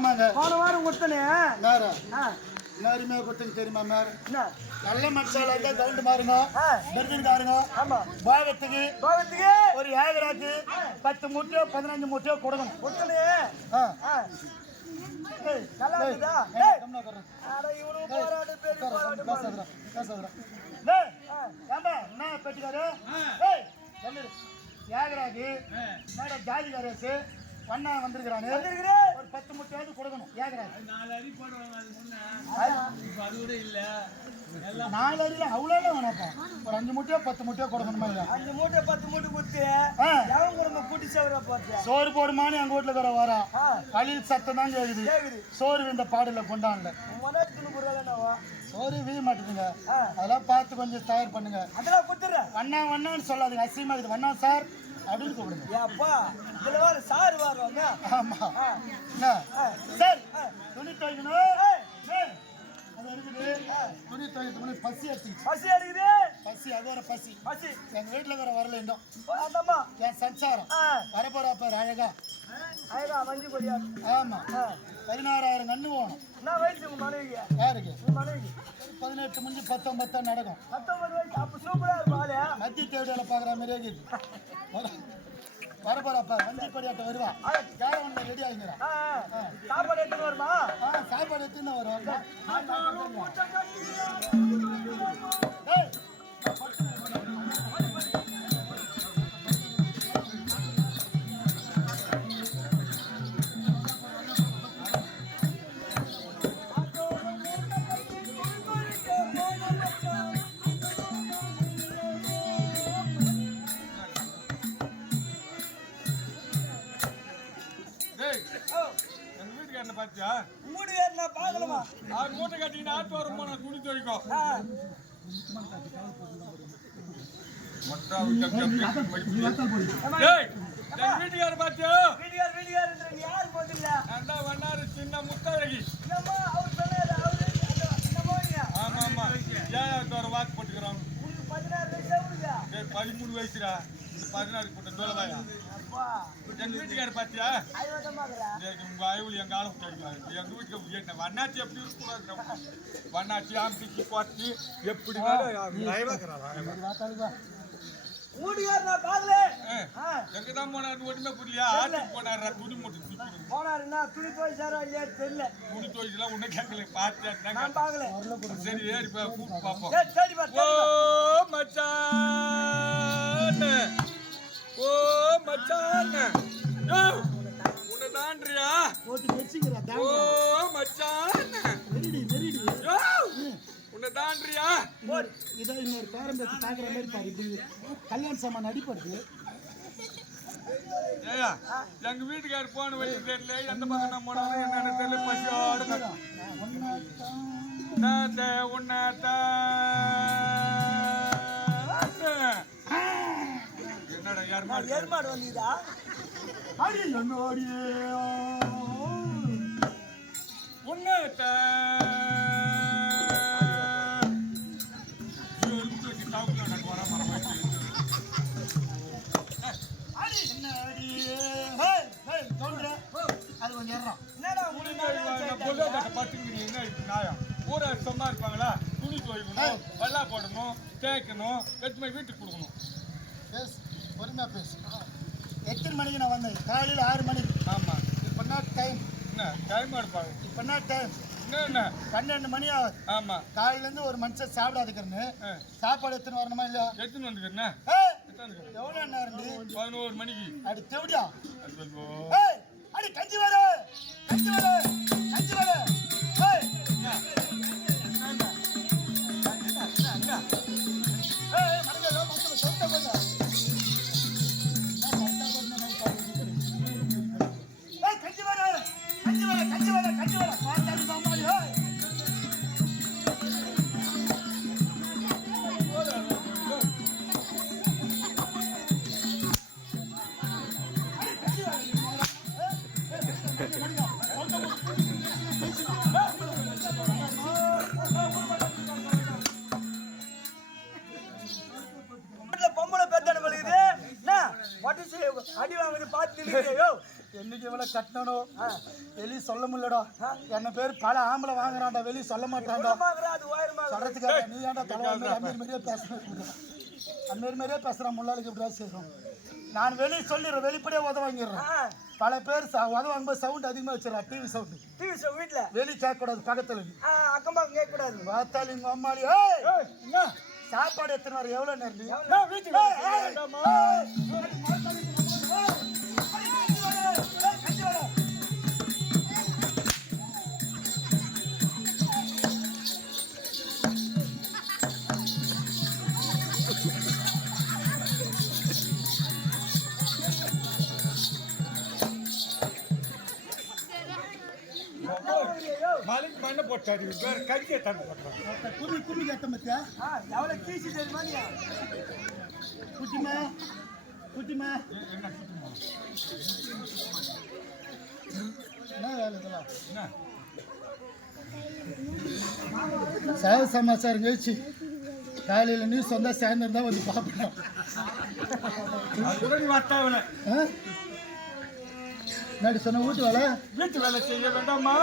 ஆமாங்க. போன வாரம் கொடுத்தனே மேர எல்லாருமே கொடுத்தீங்க தெரியுமா மேர? நல்ல மனுஷால இருந்தா கவுண்ட் மாறுங்க, பெருந்துக்காருங்க. ஆமா, பாகத்துக்கு ஒரு ஏகராக்கு 10 மூட்டையோ 15 மூட்டையோ கொடுக்கணும். கொடுத்தனே நல்லா இருக்குதா? என்ன பெட்டிக்காரு ஏகராக்கு மேடம் ஜாதிகாரேசு பண்ணா வந்திருக்கிறானு ஒரு 10 முட்டையாவது கொடுக்கணும். ஏகராக்கு 4 அடி போடுவாங்க. அது முன்ன அது இல்ல 4 அடியில அவ்வளோ வேணாப்பா. ஒரு 5 மூட்டையோ 10 மூட்டையோ கொடுக்கணுமா? இல்ல 5 மூட்டை 10 மூட்டை கொடுத்து எவன் குடும்ப கூட்டி சேவரா போச்சு. சோறு போடுமான்னு எங்க வீட்டுல வேற வரா கலில் சத்தம் தான் கேக்குது. சோறு இந்த பாடல கொண்டாடல சோறு வீய மாட்டேங்குங்க. அதெல்லாம் பார்த்து கொஞ்சம் தயார் பண்ணுங்க. அதெல்லாம் கொடுத்துறேன். வண்ணா வண்ணான்னு சொல்லாதுங்க, அசியமா இருக்குது. வண்ணா சார் அப்படின்னு கூப்பிடுங்க. அப்பா இதுல வேற சார் வருவாங்க. ஆமா என்ன சார் துணி துவைக்கணும். அது இருக்குது துணி துவைக்கணும். பசி எடுத்துக்கிச்சு. பசி எடுக்குது. பசி அது வேற பசி. பசி எங்க வீட்டுல வேற வரல இன்னும். அந்தம்மா என் சஞ்சாரம் வரப்போறா பாரு. அழகா அழகா மஞ்சு கொடியா. ஆமா 16,000 கண்ணு போகணும். என்ன வயசு உங்க மனைவிக்கு? யாருக்கு? உங்க மனைவிக்கு 18 முடிஞ்சு 19 தான் நடக்கும். 19 வயசு. அப்ப சூப்பரா இருப்பாள். மத்திய தேவையில பாக்குற மாதிரியே இருக்குது. வரப்போறப்ப வண்டி படியாட்ட வருவா. கேரவன்ல ரெடி ஆகிங்கிறான். சாப்பாடு எடுத்துன்னு வருமா? சாப்பாடு எடுத்துன்னு வரும். மூட்டை கட்டிங்கன்னா ஆத்து வருமா நான் துணி துவைக்கும். வீட்டுக்கார பாத்தியா? வண்ணாரு சின்ன முத்தழகி. ஆமா ஆமா ஏன் ஒரு வாக்கு போட்டுக்கிறோம். 13 வயசுடா. 16 போட்ட தோலவாயா எங்க வீட்டுக்கார பாத்தியா? உங்க ஆய்வு எங்க ஆளும் கேட்கலாம். எங்க வீட்டுக்கு வண்ணாச்சி எப்படி இருக்கக்கூடாது. வண்ணாச்சி ஆம்பிச்சு பாத்தி எப்படி எங்கதான் போனாரு ஒண்ணுமே புரியலையா? ஆட்டுக்கு போனாரு துணி மூட்டை போனாருன்னா துணி துவைச்சாரா இல்லையா தெரியல. துணி துவைச்சலாம் ஒன்னும் கேட்கல. பார்த்தேன். சரி ஏறி கூப்பிட்டு பார்ப்போம். ஓ மச்சான் ஓ மச்சான் உன்னதான்றியா? ஓ மச்சான் உன்னதான்றியா? இதை இன்னொரு பேரம்பேத்தி பாக்குற மாதிரி பாரு. இப்படி கல்யாண சாமான் அடிப்படுது. எங்க வீட்டுக்காரர் போன வழி தெரியல. எந்த பக்கம் நான் போனாலும் என்னன்னு தெரியல. பசியோட என்னடா ஏற்பாடு வந்தீதா? உன்னத்த அது கொஞ்சம் ஊரை சொன்னா இருப்பாங்களா? துணி துவைக்கணும், வெள்ளா போடணும், தேய்க்கணும், எடுத்து போய் வீட்டுக்கு கொடுக்கணும். பொறுமையா பேசு. எத்தனை மணிக்கு நான் வந்தேன்? காலையில் 6 மணிக்கு. ஆமா இப்போ என்ன டைம்? என்ன டைம் எடுப்பாங்க? இப்போ என்ன டைம்? என்ன 12 மணி ஆகுது. ஆமா காலையிலேருந்து ஒரு மனுஷன் சாப்பிடாதுக்கிறேன்னு சாப்பாடு எடுத்துன்னு வரணுமா இல்லையா? எடுத்துன்னு வந்துக்கிறேன். எவ்வளோ நேரம்? 11 மணிக்கு. அடி தேவடியா? அடி கஞ்சி வர கஞ்சி வர கஞ்சி வர. இவளை கட்டணும் வெளியே சொல்ல முடியலடா. என்ன பேர் பல ஆம்பளை வாங்குறான்டா, வெளியே சொல்ல மாட்டான்டா. சொல்றதுக்காக நீ ஏன்டா தலைவாங்க அம்மீர் மாதிரியே பேசுறேன். அம்மீர் மாதிரியே பேசுறான். முள்ளாளுக்கு எப்படியா செய்யறோம். நான் வெளியே சொல்லிடுறேன், வெளிப்படையே உத வாங்கிடுறேன். பல பேர் உத வாங்கும்போது சவுண்ட் அதிகமா வச்சிடறா. டிவி சவுண்ட் வீட்டுல வெளியே கேட்க கூடாது, பக்கத்துல அக்கம் பக்கம் கேட்க கூடாது. பார்த்தாலும் இங்க அம்மாளி சாப்பாடு எத்தனை நேரம் எவ்வளவு நேரம் மாலிக் மண்ணை போட்டாரு வேற கடிக்க தந்து போட்டாரு. கும்மி கும்மி கேட்ட மத்தியா எவ்வளவு கீசி தெரியுமா நீ? குட்டிமா குட்டிமா என்ன வேலை இதெல்லாம்? சேவ சமாச்சாரம் கழிச்சு காலையில் நியூஸ் வந்தா சாயந்தரம் தான் வந்து பார்ப்பேன். நாடி சொன்ன வீட்டு வேலை வீட்டு வேலை செய்ய வேண்டாமா?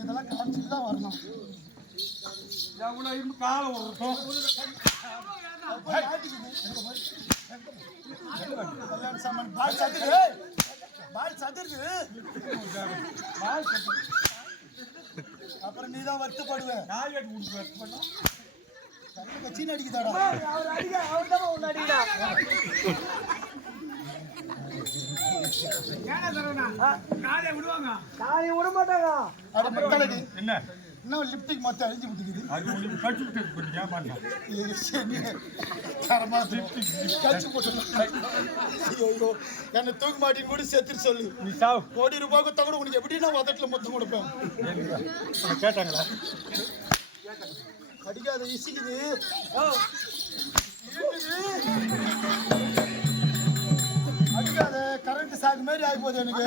இதெல்லாம் காமிச்சுட்டு தான் வரணும். எவ்வளவு காலம் விடுறோம் சாமான் பால் சத்துரு அப்புறம் நீ தான் வருத்தப்படுவேன். கட்சின்னு அடிக்குதாடா விட மாட்டாங்க. என்ன இன்னும் லிப்டிக் மொத்தம் அழிஞ்சு விட்டுக்குது. என்ன தூக்க மாட்டின்னு கூட சேர்த்துட்டு சொல்லு. கோடி ரூபாய் கொடுத்தா கூட உனக்கு எப்படின்னா உதட்டில் மொத்தம் கொடுப்பேன். கேட்டாங்களா? அடிக்காத இசிக்குது. அடிக்காத கரண்ட் சாக்கு மாதிரி ஆகி போகுது எனக்கு.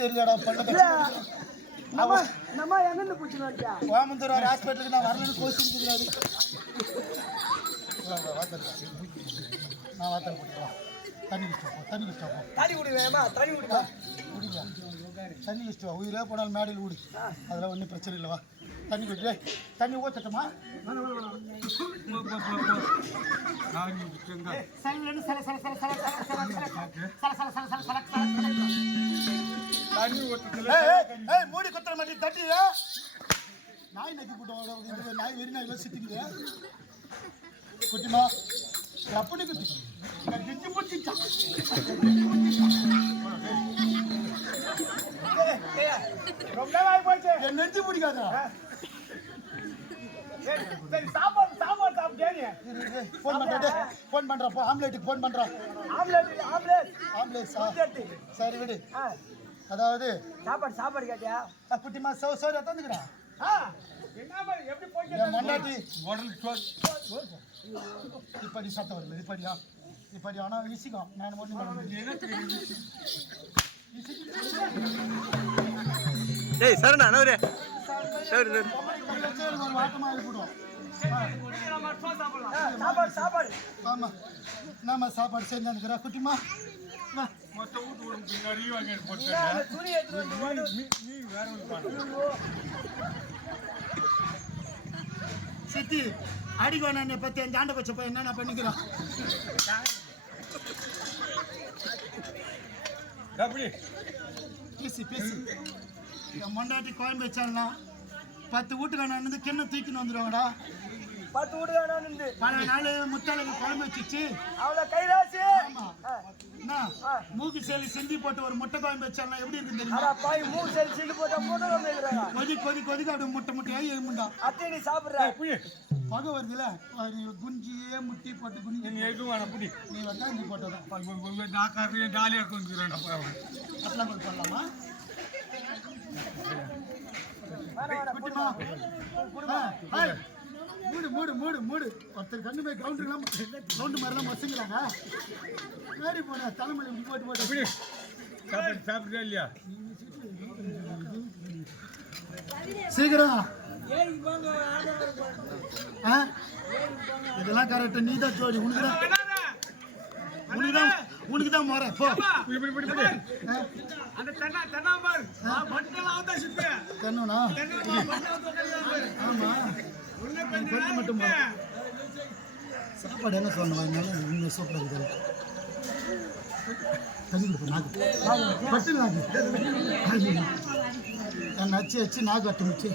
தெரியலடா கோயம்புத்தூர் ஹாஸ்பிட்டலுக்கு நான் வரலன்னு கோச்சிருக்கிறாரு. நான் வாத்தல் போட்டுக்கலாம். தண்ணி லிஸ்ட் வா. உயிரே போனாலும் மேடையில் ஊடி, அதெல்லாம் ஒன்றும் பிரச்சனை இல்லைவா? தண்ணி குடி. தண்ணி ஊற்றட்டுமா? மூடி குத்துற மாதிரி தட்டி நாய் நக்கி போட்டு நாய் வெறி நாய் சித்திக்குது. குட்டிமா அப்படி குட்டி நெஞ்சு பிடிக்காத. போன் பண்றப்போ ஆம்லேட்டுக்கு போன் பண்றான். ஆம்லேட் சரி விடு. அதாவது சாப்பாடு கேட்டியா? குட்டிமா சோறு தந்துக்கிறா. மண்டாட்டி இப்படி சத்தம் வருது. இப்படி ஆனா ஈசிக்கும். நான் சாப்பாடு செஞ்சுக்கிறா. குட்டிமா சித்தி அடிக்கோன பத்தி அந்த ஆண்ட பச்சை போய் என்ன பண்ணிக்கிறோம் பேசி பேசி மொண்டாட்டி கோயம்பு வச்சாலா 10 வீட்டுக்கான கிண்ண தூக்கின்னு வந்துடுவாங்கடா 10 வீட்டுக்கான பல நாள் முத்தாளுக்கு குழம்பு வச்சிச்சு அவளை கைராசி மூக்கு சேலி சிந்தி போட்டு ஒரு முட்டை குழம்பு வச்சாலாம் எப்படி இருக்கு தெரியுமா பாய் மூக்கு சேலி சிந்தி போட்டா போட்டோ வந்துறாங்க கொதிக்க அப்படியே முட்டையா எலும்புண்டா அத்தை நீ சாப்பிடுற பகை வருதுல குஞ்சியே முட்டி போட்டு குனி நீ எதுவும் வேணாம் புடி நீ வந்தா நீ போட்டதான் நான் ஜாலியாக இருக்கும் அட்லாம் பண்ணலாமா மூடு மூடு மூடு மூடு ஒருத்தர் கண்ணு போய் கவுண்டர் மாதிரிலாம் மசுங்கிறாங்க மாறி போன தலைமொழி போட்டு போட்டு சாப்பிட்டா இல்லையா சீக்கிரம் இதெல்லாம் கரெக்ட் நீ தான் ஜோடி உனக்கு தான் முறை போ தென்னோண்ணா ஆமா மட்டும் சாப்பாடு என்ன சொல்லணும் சூப்பராக இருக்குது தண்ணி கொடுப்போம் நாக்கு பட்டு நாக்கு நச்சு வச்சு நாக்கு வட்டு மிச்சு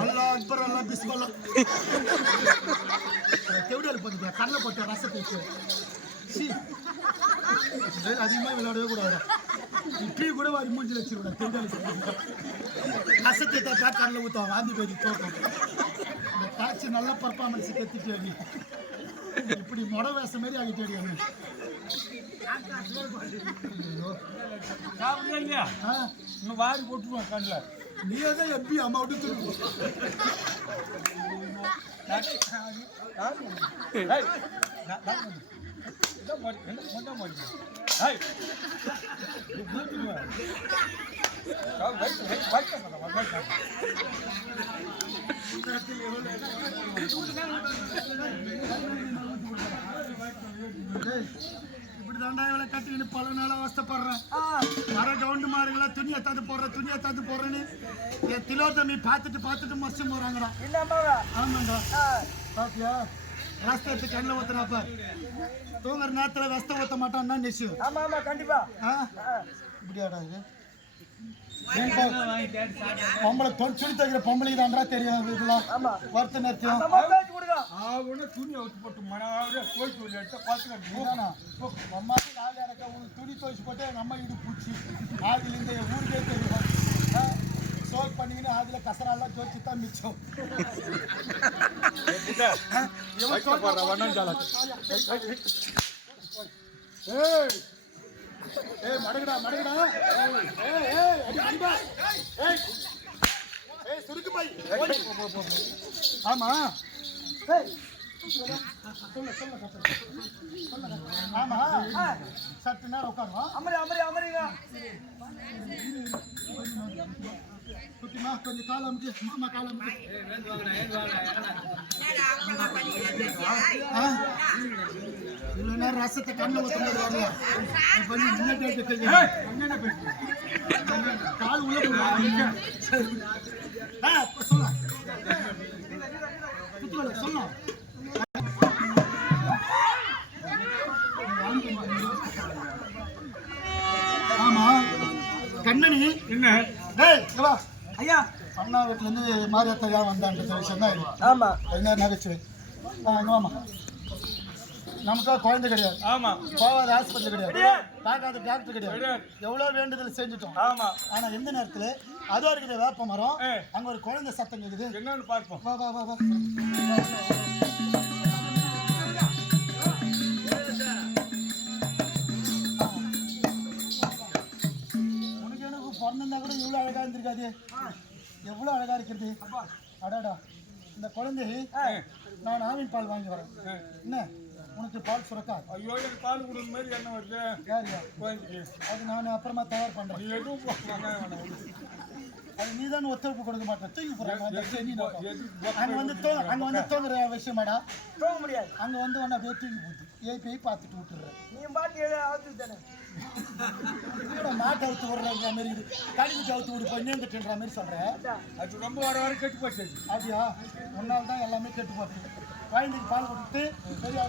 அல்லா அக்பர் அல்லா பிஸ்மல்லா தெவிடல் போட்டு கண்ணில் போட்ட ரசத்தை அதிகமாக விளையாடவே கூடாது இப்படி கூட வாரி மூஞ்சி வச்சிருக்கூடாது தெவிடல் ரசத்தை கண்ணில் ஊற்றுவாங்க வாந்தி பேதி தோட்டம் இந்த டாக்ஸி நல்ல பர்ஃபார்மன்ஸ் கத்திட்டு அடி இப்படி மொட வேச மாதிரி ஆகிட்டு அடி அண்ணன் இன்னும் வாரி போட்டுருவோம் கண்ணில் நீயே தான் எப்படி அம்மா விட்டு திருப்போம் இப்படி தாண்டா இவளை கட்டிக்கிட்டு பல நாள் அவஸ்தப்படுறேன் வர கவுண்டு மாறுங்களா துணியை தாத்து போடுறேன்னு என் திலோத்தமி பார்த்துட்டு மஸ்து போறாங்கடா ஆமாண்டா பாத்தியா ரஸ்தத்து கண்ணில் ஊத்துறாப்ப தூங்குற நேரத்துல வெஸ்த ஊத்த மாட்டான்னா நிச்சயம் ஆமா ஆமா கண்டிப்பா இப்படியாடா இது பொம்பளை சுடி தைக்கிற பொம்பளைக்கு தாண்டா தெரியும் இதெல்லாம் வருத்த நேரத்தையும் துணி அவுத்து போட்டு மனாவே போய் சொல்லி எடுத்து பார்த்துக்கா அம்மாக்கு நாலு இறக்க உனக்கு துணி துவைச்சு போட்டு எங்கள் அம்மா இடு பூச்சி ஆதில் இந்த ஊருக்கே தெரியும் சோல் பண்ணிக்கின்னு அதில் கசரெல்லாம் துவைச்சு தான் மிச்சம் ஏய் மடங்கடா சுருக்கு பாய் ஆமா ஆமா சற்று நேரம் உட்காருவா அமரிங்க குட்டிமா கொஞ்சம் காலம் அமுக்கு மாமா காலம் அமுக்கு இவ்வளோ நேரம் ரசத்தை கண்ணில் ஊற்றுறது கால் உள்ள சொல்லலாம் சொல்லலாம் ஆமா கண்ணனி என்ன ஐயா அண்ணா வீட்டுல இருந்து மாரியாத்தையா வந்தான்ற விஷயம் தான் இது ஆமா என்ன நகைச்சுவை ஆமா நமக்கா குழந்தை கிடையாது ஆமா போகாத ஹாஸ்பிட்டல் கிடையாது பார்க்காத டாக்டர் கிடையாது எவ்வளவு வேண்டுதல் செஞ்சுட்டோம் ஆமா ஆனா எந்த நேரத்துல அதோ இருக்கிற வேப்ப மரம் அங்க ஒரு குழந்தை சத்தம் கேக்குது என்னன்னு பார்ப்போம் வா வா வா வா உனக்கு எனக்கு பிறந்திருந்தா கூட இவ்வளவு அழகா இருந்திருக்காது எவ்வளவு அழகா இருக்கிறது அடாடா இந்த குழந்தை நான் ஆவின் பால் வாங்கி வரேன் என்ன உனக்கு பால் சுரக்கா ஐயோ எனக்கு பால் கொடுக்குற மாதிரி என்ன வருது யாரியா குழந்தைக்கு அது நான் அப்புறமா தயார் பண்றேன் நீ எதுவும் அது நீ தான் ஒத்துழைப்பு கொடுக்க மாட்டேன் தூக்கி போடுறேன் அங்க வந்து தூங்குற விஷயமாடா தூங்க முடியாது அங்க வந்து ஒன்னு அப்படியே தூக்கி போட்டு ஏய் போய் பார்த்துட்டு விட்டுறேன் நீ பாட்டு ஆகுது தானே மாட்டை அவுத்து விடுற மாதிரி இது கழிவுக்கு அவுத்து விடு பண்ணின்ற மாதிரி சொல்றேன். அது ரொம்ப வர கெட்டு போச்சு. அப்படியா? முன்னால் தான் எல்லாமே கெட்டு போச்சு. குழந்தைக்கு பால் கொடுத்து சரியா